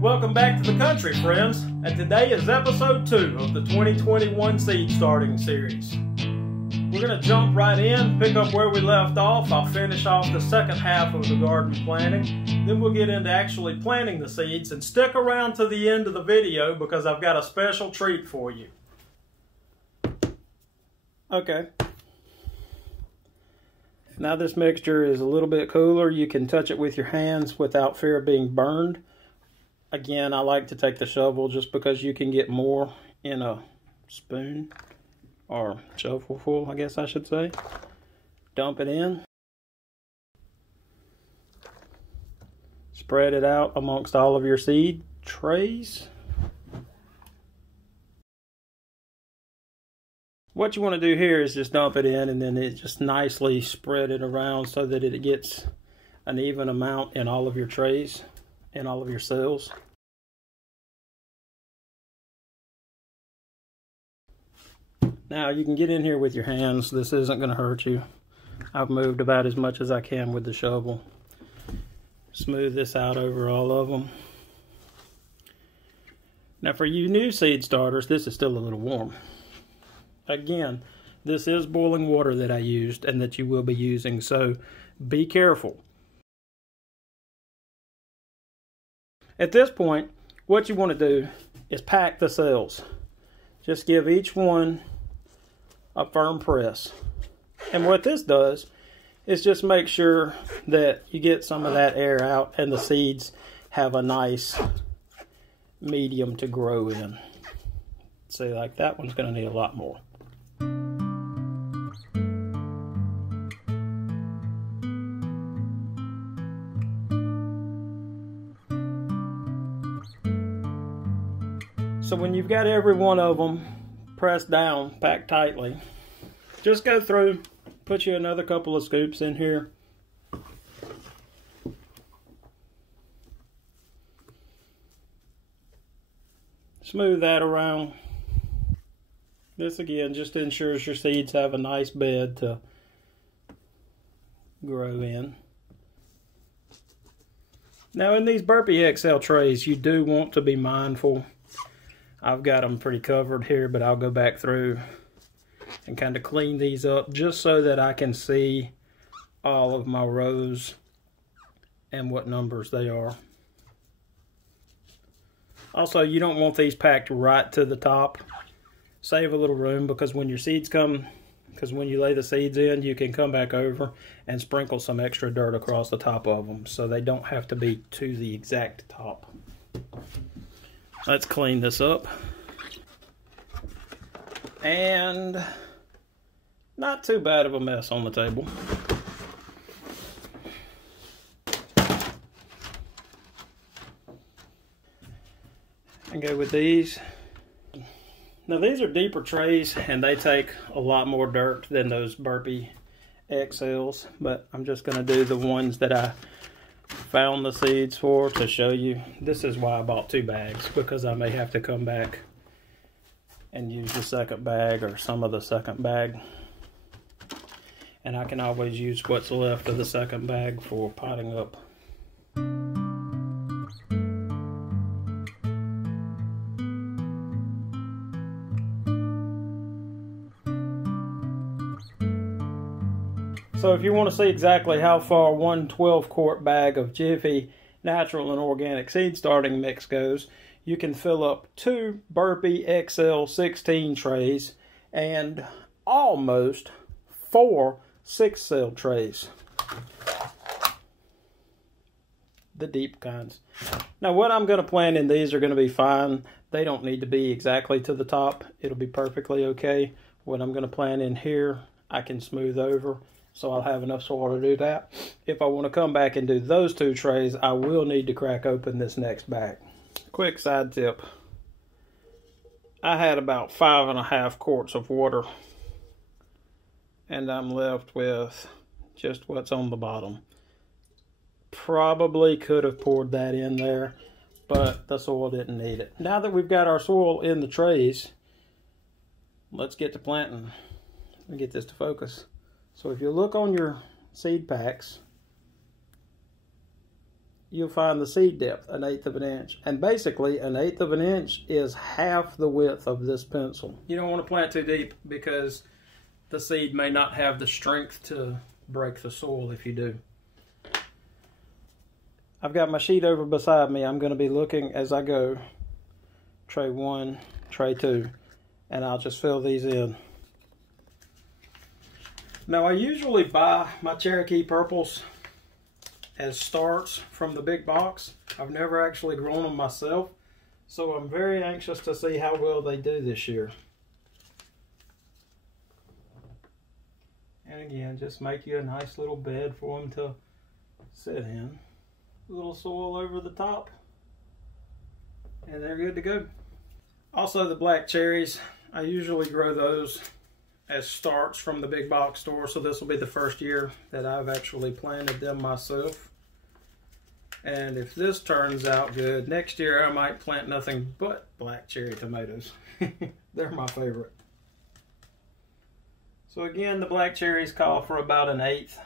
Welcome back to the country, friends, and today is episode 2 of the 2021 seed starting series. We're going to jump right in, pick up where we left off. I'll finish off the second half of the garden planting. Then we'll get into actually planting the seeds, and stick around to the end of the video because I've got a special treat for you. Okay. Now this mixture is a little bit cooler. You can touch it with your hands without fear of being burned. Again, I like to take the shovel just because you can get more in a spoon, or shovelful, I guess I should say. Dump it in. Spread it out amongst all of your seed trays. What you want to do here is just dump it in, and then just nicely spread it around so that it gets an even amount in all of your trays and all of your cells. Now you can get in here with your hands. This isn't going to hurt you. I've moved about as much as I can with the shovel. Smooth this out over all of them. Now for you new seed starters, this is still a little warm. Again, this is boiling water that I used and that you will be using, so be careful. At this point, what you want to do is pack the cells. Just give each one a firm press. And what this does is just make sure that you get some of that air out and the seeds have a nice medium to grow in. See, like that one's going to need a lot more. So when you've got every one of them pressed down, packed tightly, just go through, put you another couple of scoops in here. Smooth that around. This again just ensures your seeds have a nice bed to grow in. Now in these Burpee XL trays, you do want to be mindful. I've got them pretty covered here, but I'll go back through and kind of clean these up just so that I can see all of my rows and what numbers they are. Also, you don't want these packed right to the top. Save a little room because when your seeds come, when you lay the seeds in, you can come back over and sprinkle some extra dirt across the top of them so they don't have to be to the exact top. Let's clean this up. And not too bad of a mess on the table. And go with these. Now these are deeper trays and they take a lot more dirt than those Burpee XLs, but I'm just going to do the ones that I found the seeds for to show you. This is why I bought 2 bags, because I may have to come back and use the second bag or some of the second bag, and I can always use what's left of the second bag for potting up. So if you want to see exactly how far one 12-quart bag of Jiffy natural and organic seed starting mix goes, you can fill up 2 Burpee XL 16 trays and almost 4 6-cell trays. The deep kinds. Now what I'm going to plant in these are going to be fine. They don't need to be exactly to the top. It'll be perfectly okay. What I'm going to plant in here, I can smooth over. So I'll have enough soil to do that. If I want to come back and do those 2 trays, I will need to crack open this next bag. Quick side tip. I had about 5.5 quarts of water. And I'm left with just what's on the bottom. Probably could have poured that in there, but the soil didn't need it. Now that we've got our soil in the trays, let's get to planting. Let me get this to focus. So if you look on your seed packs, you'll find the seed depth, 1/8 of an inch. And basically, 1/8 of an inch is half the width of this pencil. You don't want to plant too deep because the seed may not have the strength to break the soil if you do. I've got my sheet over beside me. I'm going to be looking as I go. Tray 1, tray 2, and I'll just fill these in. Now I usually buy my Cherokee Purples as starts from the big box. I've never actually grown them myself, so I'm very anxious to see how well they do this year. And again, just make you a nice little bed for them to sit in. A little soil over the top, and they're good to go. Also, the black cherries, I usually grow those as starts from the big box store, so this will be the first year that I've actually planted them myself. And if this turns out good, next year I might plant nothing but black cherry tomatoes. They're my favorite. So again, the black cherries call for about 1/8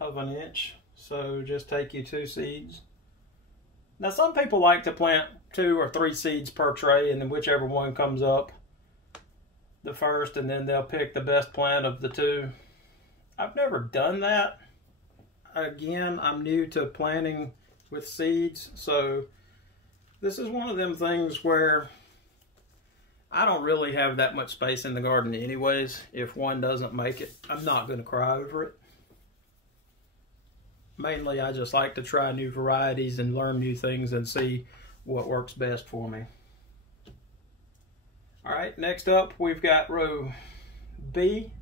of an inch. So just take you 2 seeds. Now some people like to plant 2 or 3 seeds per tray, and then whichever one comes up the first, and then they'll pick the best plant of the 2. I've never done that. Again, I'm new to planting with seeds, so this is one of them things where I don't really have that much space in the garden anyways. If one doesn't make it, I'm not going to cry over it. Mainly, I just like to try new varieties and learn new things and see what works best for me. All right, next up, we've got row B,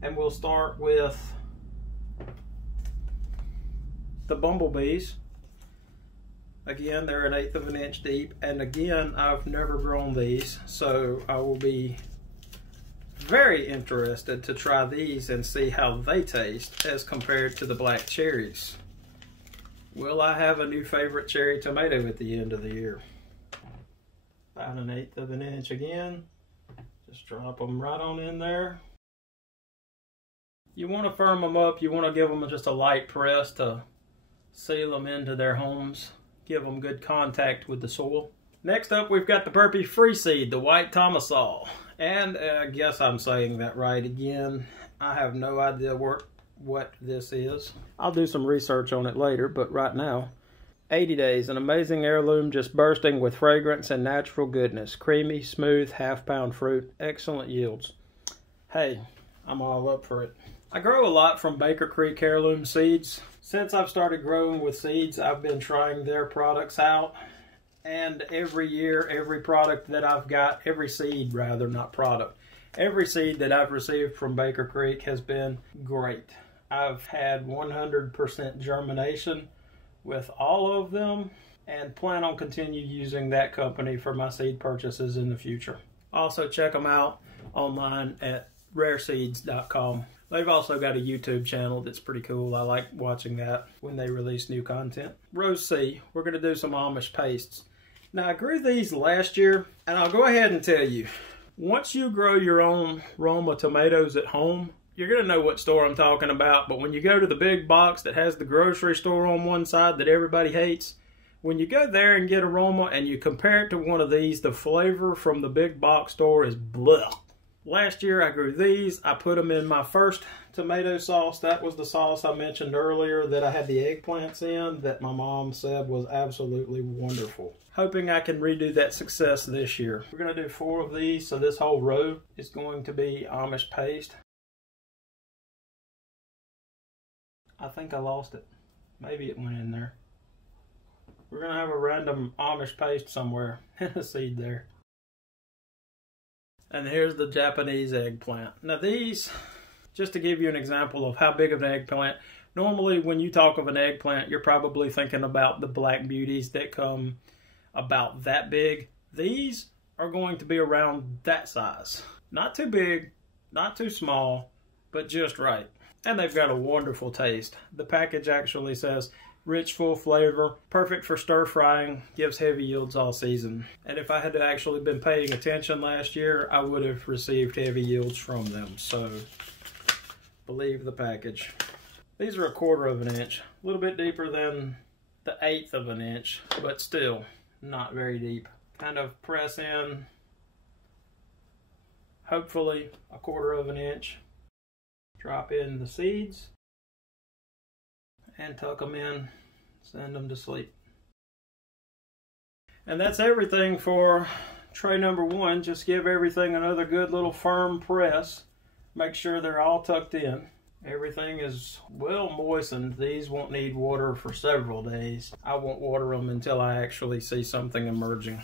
and we'll start with the Bumble Bees. Again, they're 1/8 of an inch deep, and again, I've never grown these, so I will be very interested to try these and see how they taste as compared to the black cherries. Will I have a new favorite cherry tomato at the end of the year? About 1/8 of an inch again. Just drop them right on in there. You want to firm them up. You want to give them just a light press to seal them into their homes. Give them good contact with the soil. Next up, we've got the Burpee free seed, the white tomasol. And I guess I'm saying that right again. I have no idea what this is. I'll do some research on it later, but right now, 80 days, an amazing heirloom just bursting with fragrance and natural goodness. Creamy, smooth, half-pound fruit, excellent yields. Hey, I'm all up for it. I grow a lot from Baker Creek Heirloom seeds. Since I've started growing with seeds, I've been trying their products out. And every year, every product that I've got, every seed rather, not product, every seed that I've received from Baker Creek has been great. I've had 100% germination with all of them and plan on continue using that company for my seed purchases in the future. Also check them out online at rareseeds.com. They've also got a YouTube channel that's pretty cool. I like watching that when they release new content. Row C, we're going to do some Amish pastes. Now I grew these last year, and I'll go ahead and tell you, once you grow your own Roma tomatoes at home, you're going to know what store I'm talking about. But when you go to the big box that has the grocery store on one side that everybody hates, when you go there and get a Roma and you compare it to one of these, the flavor from the big box store is blah. Last year I grew these. I put them in my first tomato sauce. That was the sauce I mentioned earlier that I had the eggplants in that my mom said was absolutely wonderful. Hoping I can redo that success this year. We're going to do 4 of these, so this whole row is going to be Amish paste. I think I lost it. Maybe it went in there. We're going to have a random Amish paste somewhere in a seed there. And here's the Japanese eggplant. Now these, just to give you an example of how big of an eggplant, normally when you talk of an eggplant, you're probably thinking about the black beauties that come about that big. These are going to be around that size. Not too big, not too small, but just right. And they've got a wonderful taste. The package actually says, rich, full flavor, perfect for stir frying, gives heavy yields all season. And if I had actually been paying attention last year, I would have received heavy yields from them. So, believe the package. These are 1/4 of an inch, a little bit deeper than the 1/8 of an inch, but still not very deep. Kind of press in, hopefully 1/4 of an inch. Drop in the seeds and tuck them in, send them to sleep. And that's everything for tray number 1. Just give everything another good little firm press. Make sure they're all tucked in. Everything is well moistened. These won't need water for several days. I won't water them until I actually see something emerging.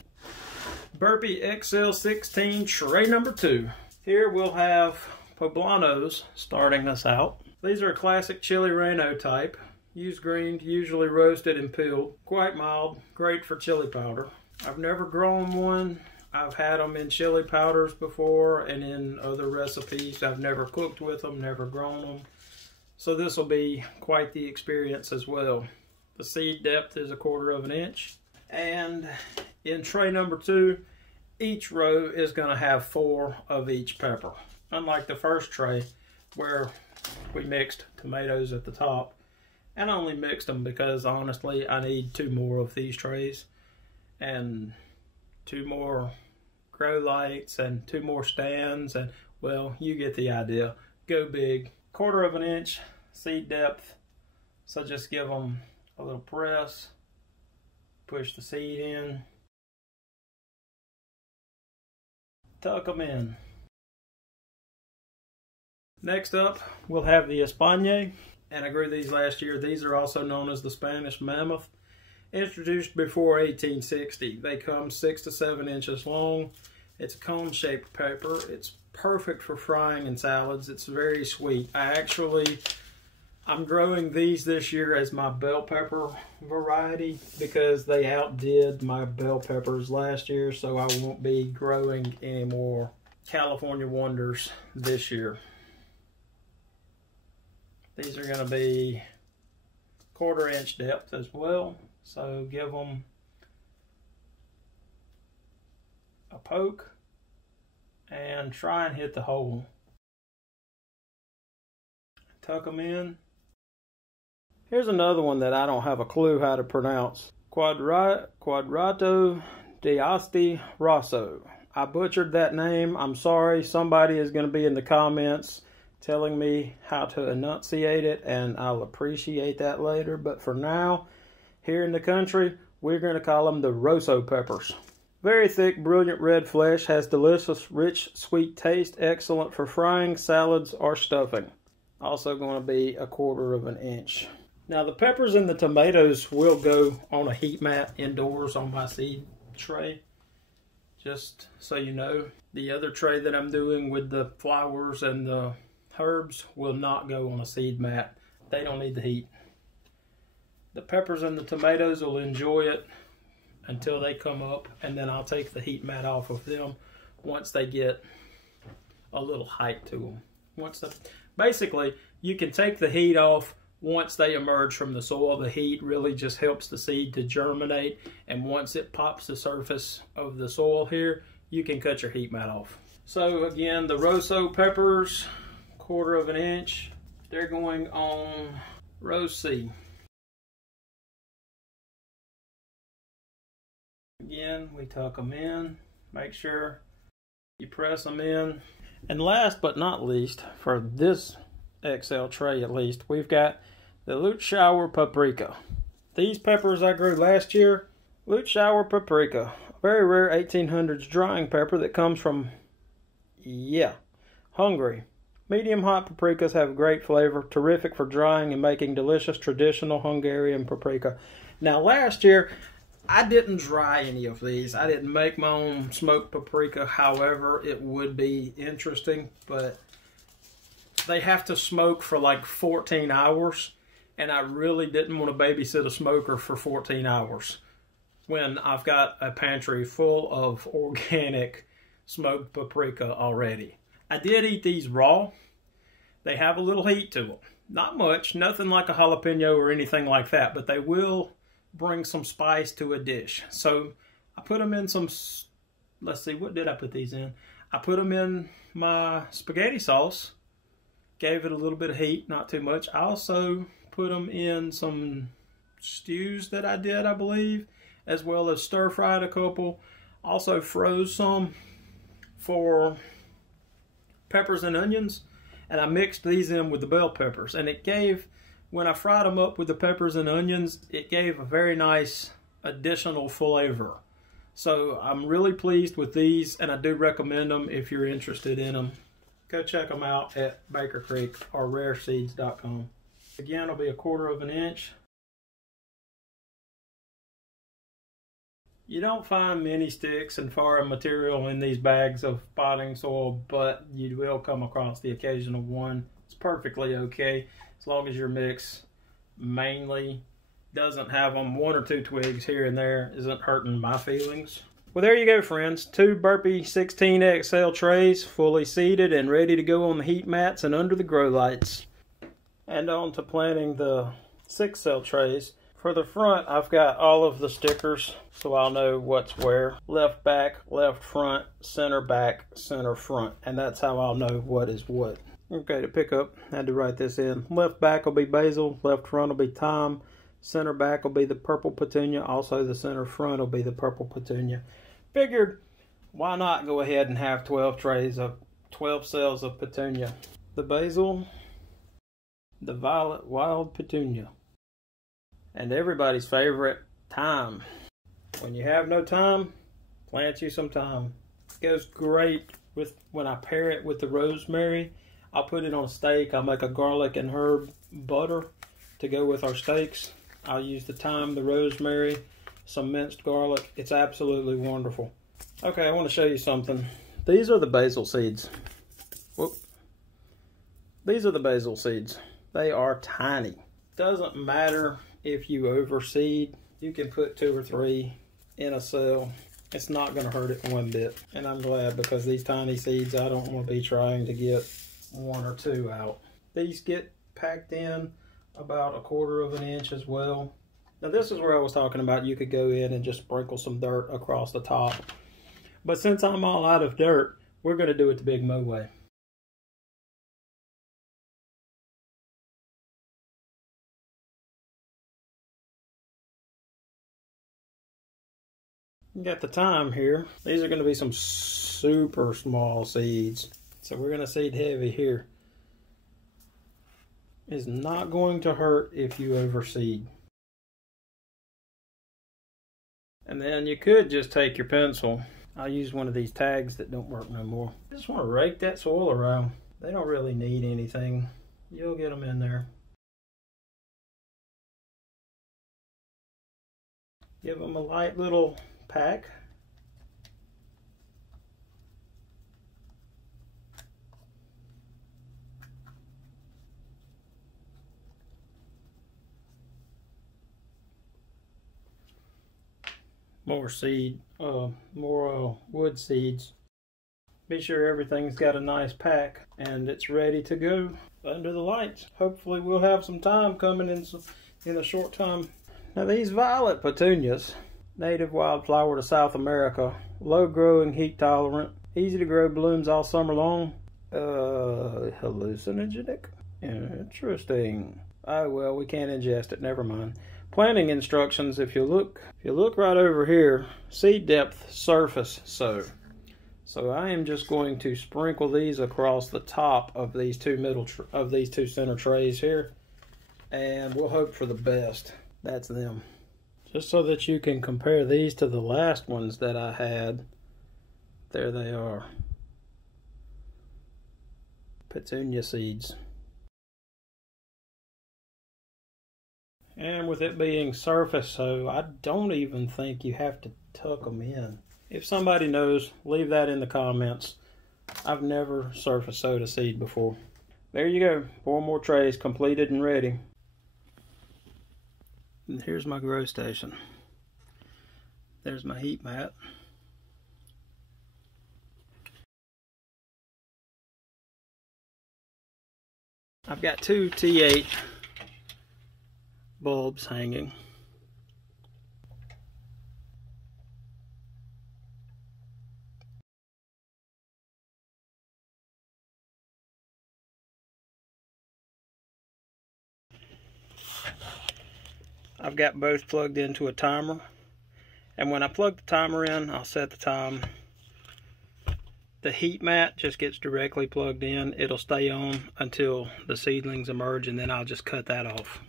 Burpee XL16 tray number 2. Here we'll have poblanos starting us out. These are a classic chili reno type. Used green, usually roasted and peeled. Quite mild, great for chili powder. I've never grown one. I've had them in chili powders before and in other recipes. I've never cooked with them, never grown them. So this will be quite the experience as well. The seed depth is 1/4 of an inch. And in tray number 2, each row is going to have 4 of each pepper. Unlike the first tray where we mixed tomatoes at the top. And I only mixed them because honestly I need 2 more of these trays. And 2 more grow lights and 2 more stands, and well, you get the idea. Go big. 1/4 of an inch seed depth, so just give them a little press, push the seed in, tuck them in. Next up we'll have the Espagne, and I grew these last year. These are also known as the Spanish Mammoth. Introduced before 1860. They come 6 to 7 inches long. It's a cone-shaped pepper. It's perfect for frying in salads. It's very sweet. I'm growing these this year as my bell pepper variety because they outdid my bell peppers last year, so I won't be growing any more California Wonders this year. These are going to be 1/4 inch depth as well. So give them a poke and try and hit the hole. Tuck them in. Here's another one that I don't have a clue how to pronounce. Quadrato d'Asti Rosso. I butchered that name. I'm sorry. Somebody is going to be in the comments telling me how to enunciate it, and I'll appreciate that later. But for now, here in the country, we're going to call them the Rosso peppers. Very thick, brilliant red flesh, has delicious, rich, sweet taste, excellent for frying, salads, or stuffing. Also going to be 1/4 of an inch. Now the peppers and the tomatoes will go on a heat mat indoors on my seed tray. Just so you know, the other tray that I'm doing with the flowers and the herbs will not go on a seed mat. They don't need the heat. The peppers and the tomatoes will enjoy it until they come up, and then I'll take the heat mat off of them once they get a little height to them. Basically, you can take the heat off once they emerge from the soil. The heat really just helps the seed to germinate, and once it pops the surface of the soil here, you can cut your heat mat off. So again, the Rosso peppers, 1/4 of an inch, they're going on row C. Again, we tuck them in, make sure you press them in. And last but not least, for this XL tray at least, we've got the Lutschauer paprika. These peppers I grew last year, Lutschauer paprika, a very rare 1800s drying pepper that comes from, Hungary. Medium hot paprikas have great flavor, terrific for drying and making delicious traditional Hungarian paprika. Now last year, I didn't dry any of these. I didn't make my own smoked paprika. However, it would be interesting, but they have to smoke for like 14 hours, and I really didn't want to babysit a smoker for 14 hours when I've got a pantry full of organic smoked paprika already. I did eat these raw. They have a little heat to them. Not much, nothing like a jalapeno or anything like that, but they will bring some spice to a dish. So I put them in some, let's see, what did I put these in? I put them in my spaghetti sauce, gave it a little bit of heat, not too much. I also put them in some stews that I did, I believe, as well as stir-fried a couple. Also froze some for peppers and onions, and I mixed these in with the bell peppers, and it gave, when I fried them up with the peppers and onions, it gave a very nice additional flavor. So I'm really pleased with these, and I do recommend them if you're interested in them. Go check them out at Baker Creek or rareseeds.com. Again, it'll be 1/4 of an inch. You don't find many sticks and foreign material in these bags of potting soil, but you will come across the occasional one. It's perfectly okay as long as your mix mainly doesn't have them. 1 or 2 twigs here and there isn't hurting my feelings. Well, there you go, friends. 2 Burpee 16XL trays, fully seeded and ready to go on the heat mats and under the grow lights. And on to planting the 6 cell trays. For the front, I've got all of the stickers, so I'll know what's where. Left back, left front, center back, center front. And that's how I'll know what is what. Okay, to pick up, I had to write this in. Left back will be basil, left front will be thyme, center back will be the purple petunia, also the center front will be the purple petunia. Figured, why not go ahead and have 12 trays of 12 cells of petunia. The basil, the violet wild petunia, and everybody's favorite, thyme. When you have no thyme, plant you some thyme. It goes great with when I pair it with the rosemary. I'll put it on a steak. I'll make a garlic and herb butter to go with our steaks. I'll use the thyme, the rosemary, some minced garlic. It's absolutely wonderful. Okay, I want to show you something. These are the basil seeds. Whoop. These are the basil seeds. They are tiny. Doesn't matter if you overseed. You can put 2 or 3 in a cell. It's not going to hurt it one bit. And I'm glad, because these tiny seeds, I don't want to be trying to get 1 or 2 out. These get packed in about 1/4 of an inch as well. Now this is where I was talking about you could go in and just sprinkle some dirt across the top. But since I'm all out of dirt, we're going to do it the Big Mo way. You got the thyme here. These are going to be some super small seeds. So we're going to seed heavy here. It's not going to hurt if you overseed. And then you could just take your pencil. I'll use one of these tags that don't work no more. Just want to rake that soil around. They don't really need anything. You'll get them in there. Give them a light little pack. More seed, more wood seeds. Be sure everything's got a nice pack and it's ready to go under the lights. Hopefully we'll have some time coming in a short time. Now these violet petunias, native wildflower to South America, low growing, heat tolerant, easy to grow, blooms all summer long. Hallucinogenic? Interesting. Oh well, we can't ingest it, never mind. Planting instructions, if you look right over here, seed depth surface sow. So I am just going to sprinkle these across the top of these two center trays here, and we'll hope for the best. That's them. Just so that you can compare these to the last ones that I had. There they are. Petunia seeds. And with it being surface sow, I don't even think you have to tuck them in. If somebody knows, leave that in the comments. I've never surface sowed a seed before. There you go. 4 more trays completed and ready. And here's my grow station. There's my heat mat. I've got 2 T8 bulbs hanging. I've got both plugged into a timer. And when I plug the timer in, I'll set the time. The heat mat just gets directly plugged in. It'll stay on until the seedlings emerge, and then I'll just cut that off.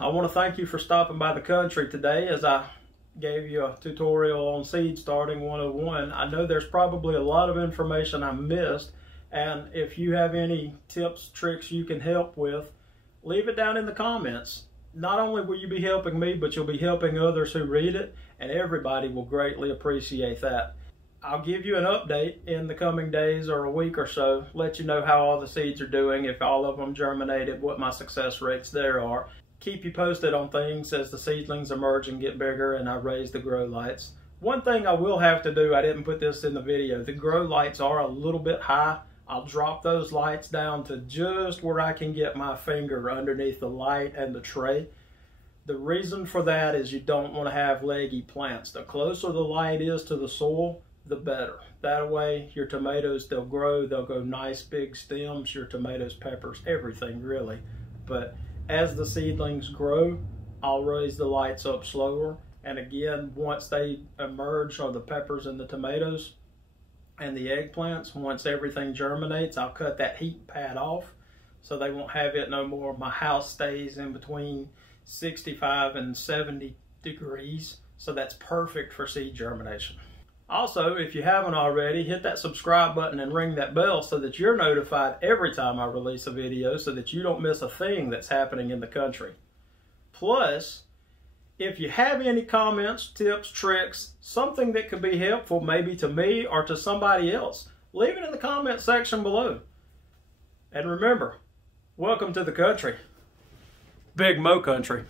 I want to thank you for stopping by the country today as I gave you a tutorial on seed starting 101. I know there's probably a lot of information I missed, and if you have any tips, tricks you can help with, leave it down in the comments. Not only will you be helping me, but you'll be helping others who read it, and everybody will greatly appreciate that. I'll give you an update in the coming days or a week or so, let you know how all the seeds are doing, if all of them germinated, what my success rates there are. Keep you posted on things as the seedlings emerge and get bigger and I raise the grow lights. One thing I will have to do, I didn't put this in the video, the grow lights are a little bit high. I'll drop those lights down to just where I can get my finger underneath the light and the tray. The reason for that is you don't want to have leggy plants. The closer the light is to the soil, the better. That way your tomatoes, they'll grow, they'll go nice big stems, your tomatoes, peppers, everything really. But as the seedlings grow, I'll raise the lights up slower. And again, once they emerge, or the peppers and the tomatoes and the eggplants, once everything germinates, I'll cut that heat pad off so they won't have it no more. My house stays in between 65 and 70 degrees, so that's perfect for seed germination. Also, if you haven't already, hit that subscribe button and ring that bell so that you're notified every time I release a video so that you don't miss a thing that's happening in the country. Plus, if you have any comments, tips, tricks, something that could be helpful maybe to me or to somebody else, leave it in the comment section below. And remember, welcome to the country. Big Mo country.